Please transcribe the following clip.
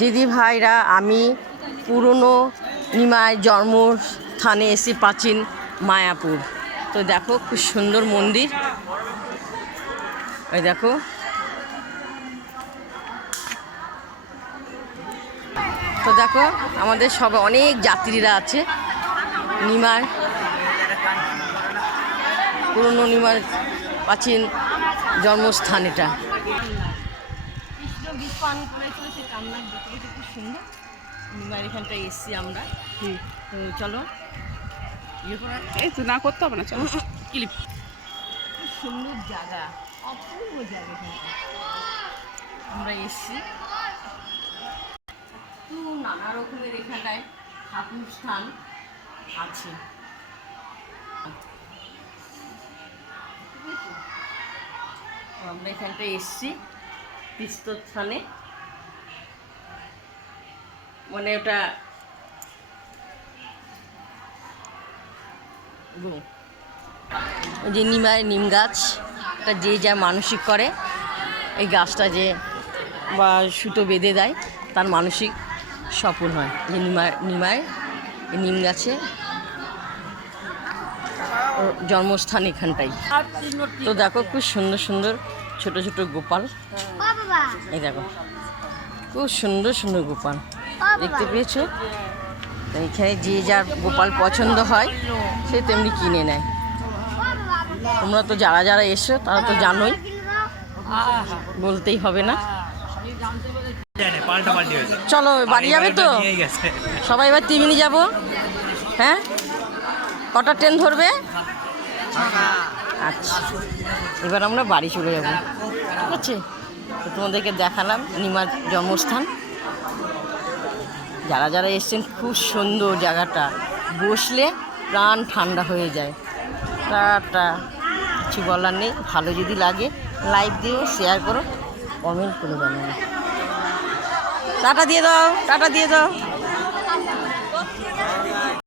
দিদি ভাইরা আমি পুরনো নিমাই জন্মস্থানে এসি প্রাচীন মায়াপুর। তো দেখো খুব সুন্দর মন্দির, ওই দেখো। তো দেখো আমাদের সব অনেক যাত্রীরা আছে। নিমার পুরনো নিমার প্রাচীন জন্মস্থান এটা। খুব সুন্দর নিমার এখানটায় এসছি আমরা। তো চলো এই তো না করতে হবে না, চলো ক্লিপ। খুব সুন্দর জায়গা, অপূর্ব জায়গা এখানটা আমরা এসছি। তো নানা রকমের এখানটায় ঠাকুর স্থান আছে। আমরা এখানটায় এসছি তীর্থস্থানে, মানে ওটা ওই যে নিম গাছটা যে যা মানসিক করে, এই গাছটা যে বা সুতো বেঁধে দেয় তার মানসিক সফল হয়। যে নিমায় নিম গাছে জন্মস্থান এখানটাই। তো দেখো খুব সুন্দর সুন্দর ছোট ছোট গোপাল, এই দেখো খুব সুন্দর সুন্দর গোপাল দেখতে পেয়েছো। এখানে যে যার গোপাল পছন্দ হয় সে তেমনি কিনে নেয়। তোমরা তো যারা যারা এসো তারা তো জানোই, বলতেই হবে না। চলো বাড়ি যাবে তো সবাই, এবার ত্রিবেণী যাবো। হ্যাঁ, কটা ট্রেন ধরবে? আচ্ছা, এবার আমরা বাড়ি চলে যাব, ঠিক আছে। তো তোমাদেরকে দেখালাম নিমার জন্মস্থান। যারা যারা এসছেন, খুব সুন্দর জায়গাটা, বসলে প্রাণ ঠান্ডা হয়ে যায়। টাটা, কিছু বলার নেই। ভালো যদি লাগে লাইক দিও, শেয়ার করো, কমেন্ট করে জানাও। টাটা দিয়ে দাও, টাটা দিয়ে দাও।